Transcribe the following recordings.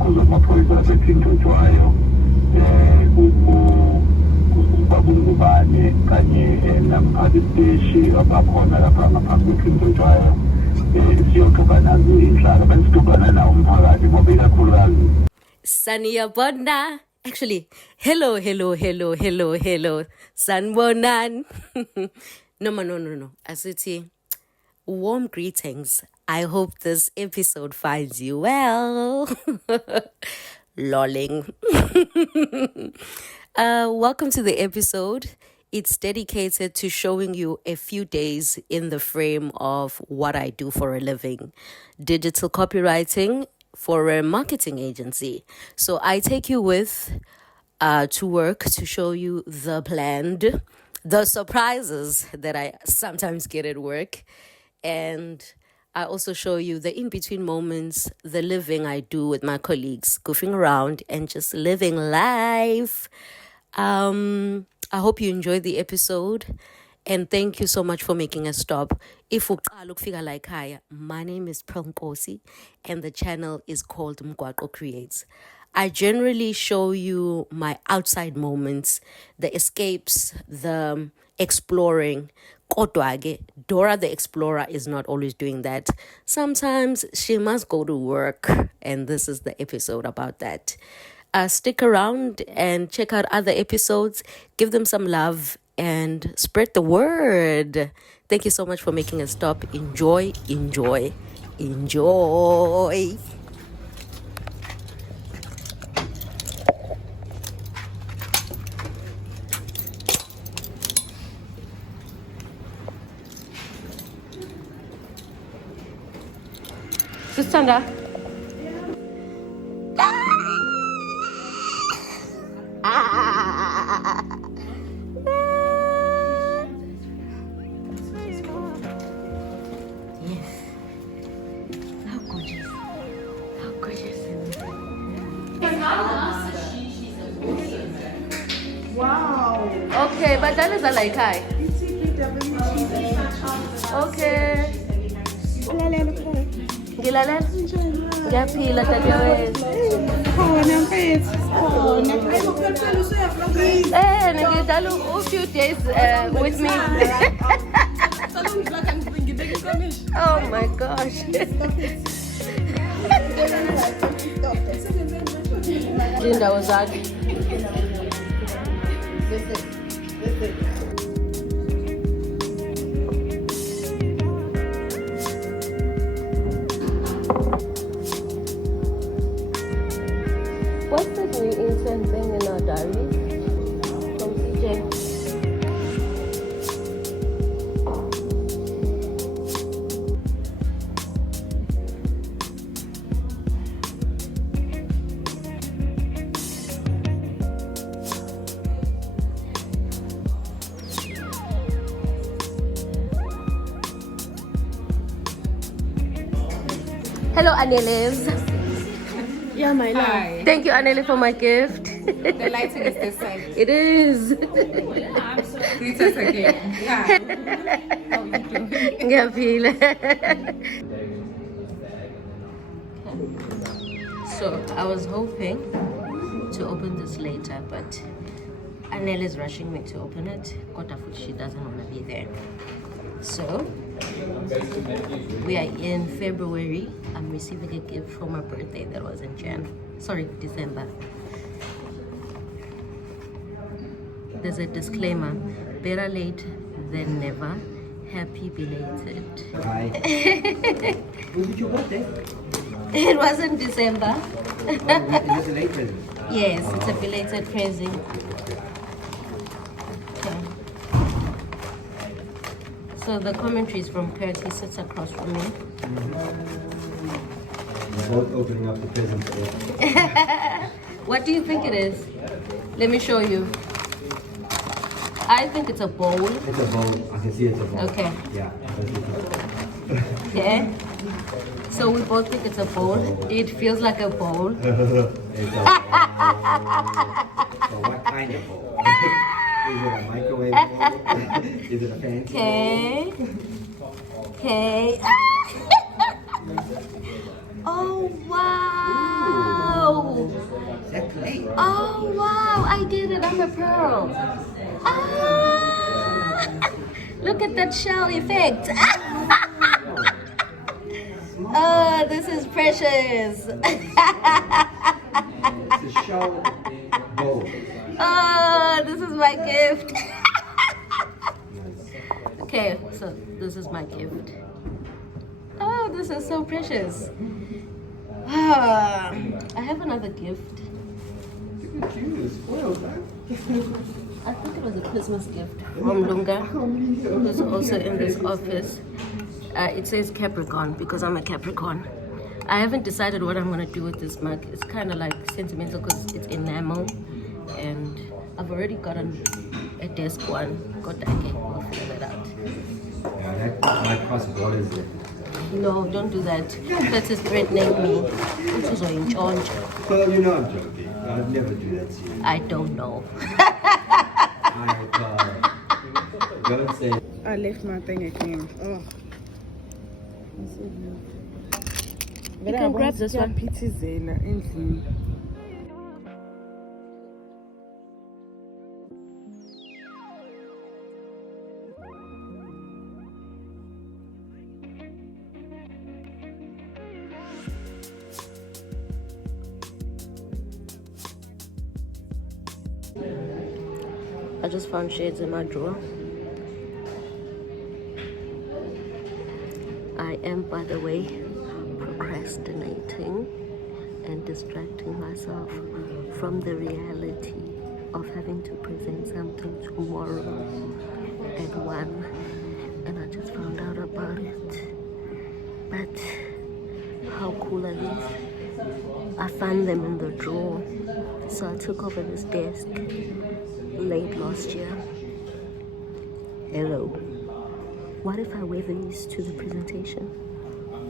kuzamaphoyisa asephindwe-jwayo ubabungubane kanye namphathi steshi abakhona lapha ngaphambi kwephindwe-jwayo siyoxoxa nazo inhlaka besixoxana nawo umphakathi ngoba ikakhulukazi Saniyabona. Actually, hello. Sanbonan. No. Asithi, warm greetings. I hope this episode finds you well. Lolling. Welcome to the episode. It's dedicated to showing you a few days in the frame of what I do for a living. Digital copywriting for a marketing agency. So I take you with to work to show you the planned, the surprises that I sometimes get at work. And I also show you the in-between moments, the living I do with my colleagues, goofing around and just living life. I hope you enjoyed the episode. And thank you so much for making a stop. If you look figure like hi, my name is Nkosi and the channel is called Mgwaqo Creates. I generally show you my outside moments, the escapes, the exploring. Kodwa-ke, Dora the Explorer is not always doing that. Sometimes she must go to work, and this is the episode about that. Stick around and check out other episodes. Give them some love and spread the word. Thank you so much for making a stop. Enjoy. Sustanda. Wow. Okay, but that is a like hi. Okay. Ngilalela. Ngiyaphila dadewethu. Khona mfethu. Khona. Ngidala a few days with me. Oh my gosh. Linda was out. What's this new intern thing in our diary? From CJ. Hello, Anelis. Yeah, my love. Hi. Thank you, Aneli, for my gift. The lighting is this side. It is. Greet us again. Hi. How are you doing? Ngiyaphila. So I was hoping to open this later, but Anel is rushing me to open it. Kota food, she doesn't want to be there. So we are in February. I'm receiving a gift for my birthday that was in December. There's a disclaimer: better late than never. Happy belated. Hi. When did your birthday? It was in December. Is it a late present? Yes, it's a belated present. Okay. So the commentary is from Kurt. He sits across from me. We're both opening up the presents. What do you think it is? Let me show you. I think it's a bowl. It's a bowl. I can see it's a bowl. Okay. Yeah. Okay. So we both think it's a bowl. It feels like a bowl. It's a bowl. So what kind of bowl? Is it a microwave bowl? Is it a fancy Okay. Okay. Oh wow! Oh wow, I get it. I'm a pearl. Ah, look at that shell effect. Oh, this is precious. It's a shell bowl. Oh, this is my gift. Nice. Okay, so this is my gift. Oh, this is so precious. Ah, I have another gift. Look at you, spoiled, huh? I think it was a Christmas gift from Lunga, who's also in this office. It says Capricorn because I'm a Capricorn. I haven't decided what I'm going to do with this mug. It's kind of like sentimental because it's enamel. And I've already gotten a desk one. Got that again. We'll figure that out. Yeah, that might cross borders there. No, don't do that. That is threatening me. This is in charge. Well, you know I'm joking. I'd never do that to you. I don't know. Don't say. I left my thing again. Oh. You can grab this one. Phithizela endlini. I just found shades in my drawer. I am, by the way, procrastinating and distracting myself from the reality of having to present something tomorrow at 1, and I just found out about it. But how cool are these? I found them in the drawer, so I took over this desk late last year. Hello. What if I wear these to the presentation?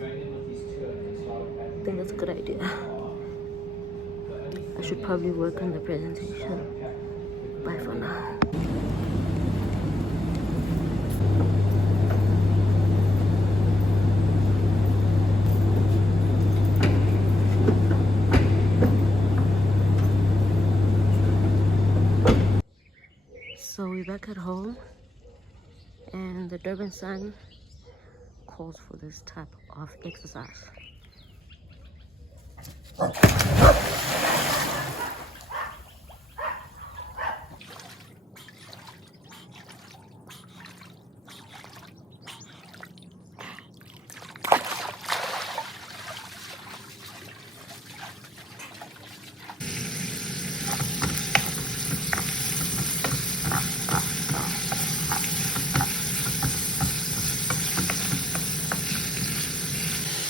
I think that's a good idea. I should probably work on the presentation. Bye for now. So we're back at home, and the Durban sun calls for this type of exercise.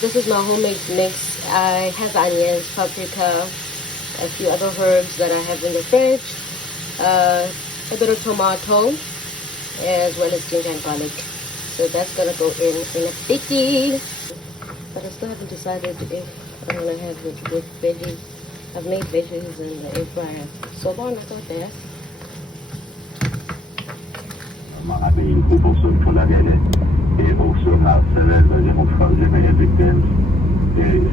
This is my homemade mix. I have onions, paprika, a few other herbs that I have in the fridge, a bit of tomato, as well as ginger and garlic. So that's gonna go in a biggie. But I still haven't decided if I'm gonna have it with veggies. I've made veggies in the air fryer. So bon, I thought that. Also ngasebenza njenge-evidence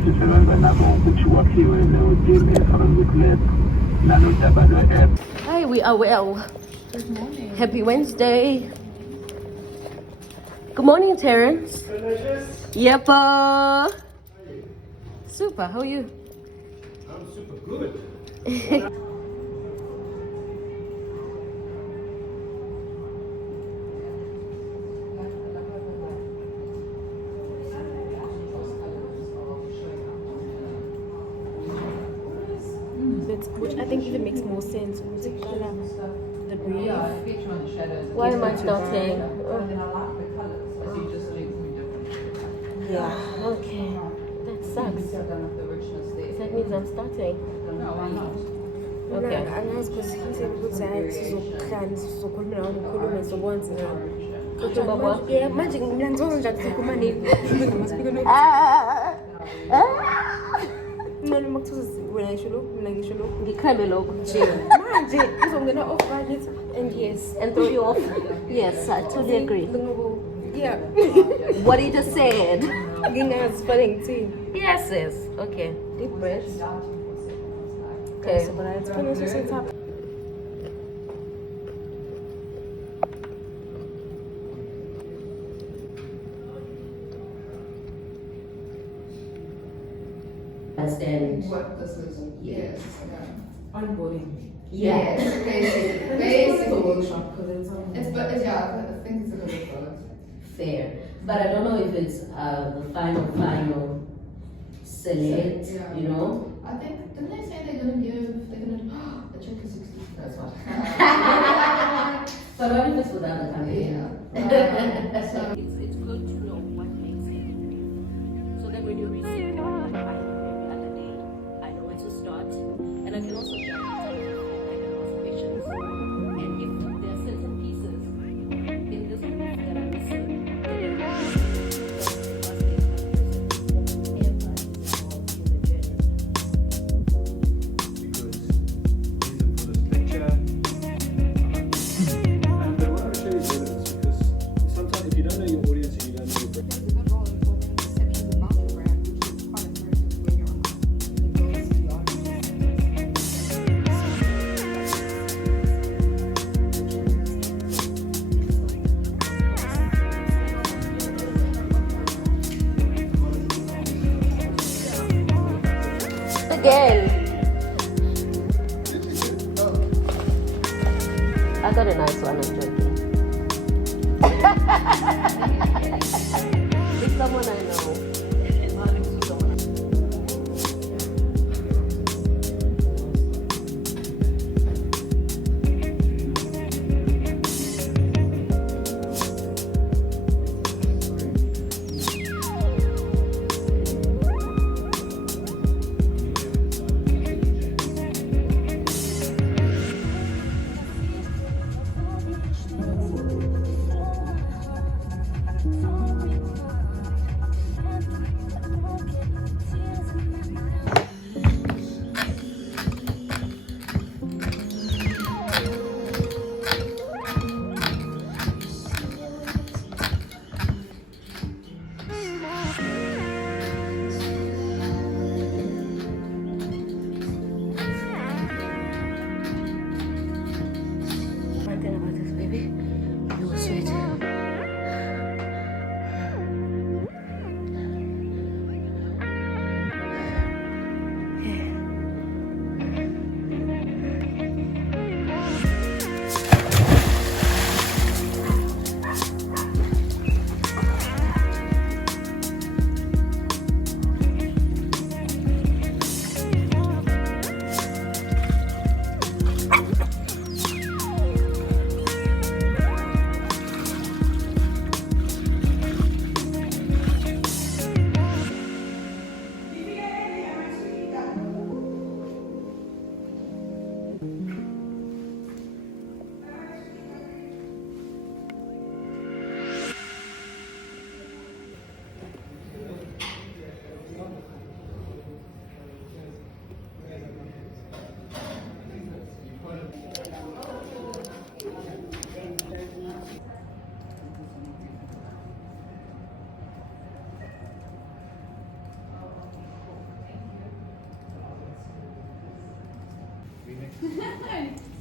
sisebenza nabo ukuthi wakhiwe leyo team e-forensic lab nanodaba lwe-app. Hi, we are well. Good morning. Happy Wednesday. Good morning, Terrence. Yep. Super. How are you? I'm super good. Which I think even makes more sense. The brief. Why am I starting? Yeah. Okay. That sucks. That means I'm starting. Okay. Angazi because he said ukuthi hayi sizokhuluma nawe ngikhulume sobonza nawe. Okay, Baba. Yeah, manje mina ngizona nje ukukhuluma nami. Ngicela makuthuza wena ngisho lokhu mina ngisho lokhu. Ngikhambe lokho nje. Manje uzongena off budget and yes. And throw you off. Yes, I totally agree. Yeah. What he just said. Ngingazi fanele ngithini. Yes, yes. Okay. Deep breaths. Okay. bereits. Wenn es uns jetzt ab. Understand. What this is. Yes. Onboarding. Yeah. Basic. Workshop because But yeah, I think it's a little bit both. Fair. But I don't know if it's the final select, Yeah. you know? I think, didn't they say they're gonna, the check is 60. That's what. But what if it's without the company? Yeah. So, It's good to know what makes it. So that when you receive one, like I know every other day, I know where to start. And I can also judge it. I can ask questions. And if there are certain pieces in this book that are missing, then again. I got a nice one, I'm joking. It's someone I know.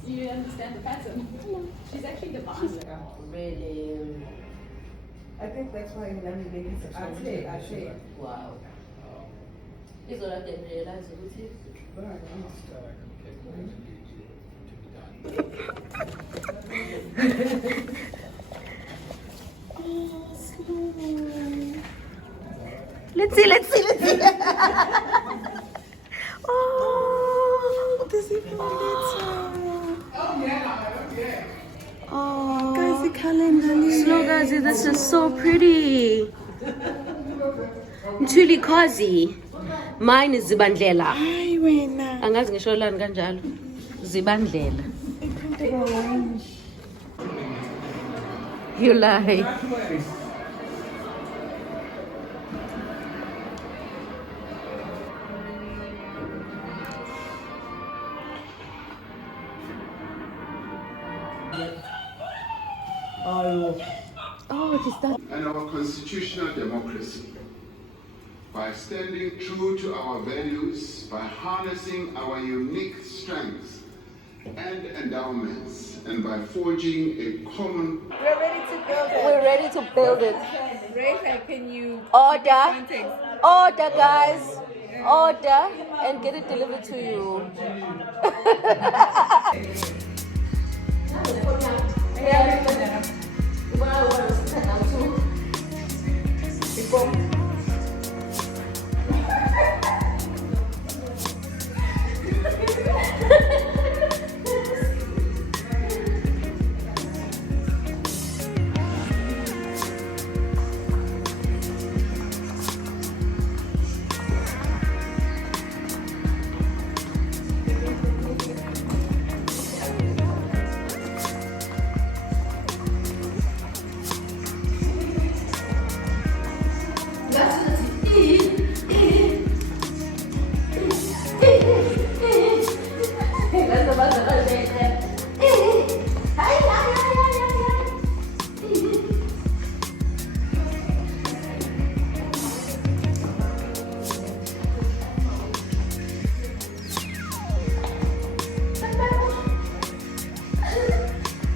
You understand the pattern. She's actually divine. Really? I think that's why you let me make it. I say. Wow. Is what I didn't realize with you. Let's see. Oh, This is oh. guys, the calendar. Slow guys, this is so pretty. Really cozy. Mine is Zibandlela. Hi, wena. Angazi ngisho lani kanjalo. Zibandlela. Printable range. You lie. Oh, it is that. And our constitutional democracy by standing true to our values, by harnessing our unique strengths and endowments, and by forging a common. We're ready to build it. We're ready to build it. Rachel, can you Order, context? order, guys, order, and get it delivered to you.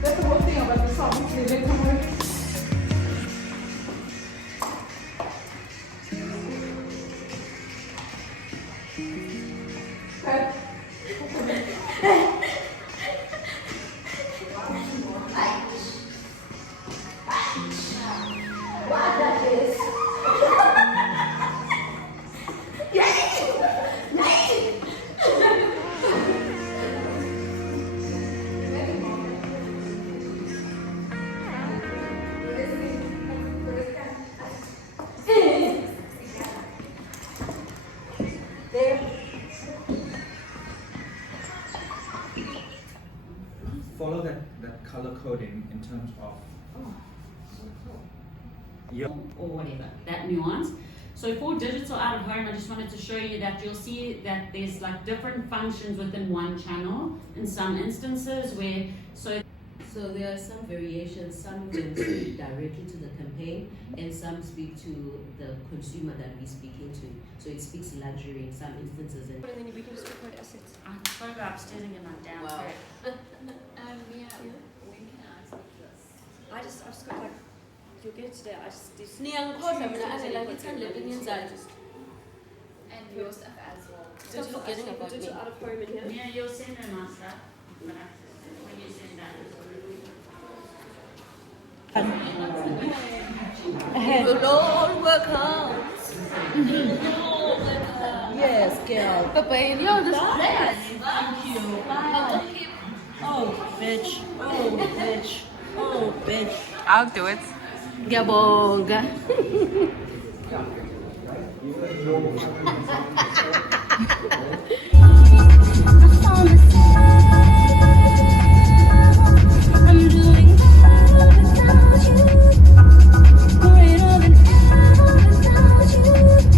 That's the whole thing about the song. They come with Follow that color coding in terms of or whatever, that nuance. So for digital out of home, I just wanted to show you that you'll see that there's like different functions within one channel in some instances where, so there are some variations, some can speak directly to the campaign and some speak to the consumer that we're speaking to. So it speaks luxury in some instances. And then we can just record assets. I'm going to go upstairs and get my damn Wow. When can I speak this? I just got like, you'll get it today. I just did. Niyangikhohlwa mina angilakithi lebinyenzana. And your stuff as well. Stop forgetting about me. Out of home in here. Yeah, you'll send her my stuff when you send that. It will all work out. Yes, girl. Papa, yo, this is thank you. Oh, bitch. Oh, bitch. Oh, bitch. I'll do it. Ngiyabonga.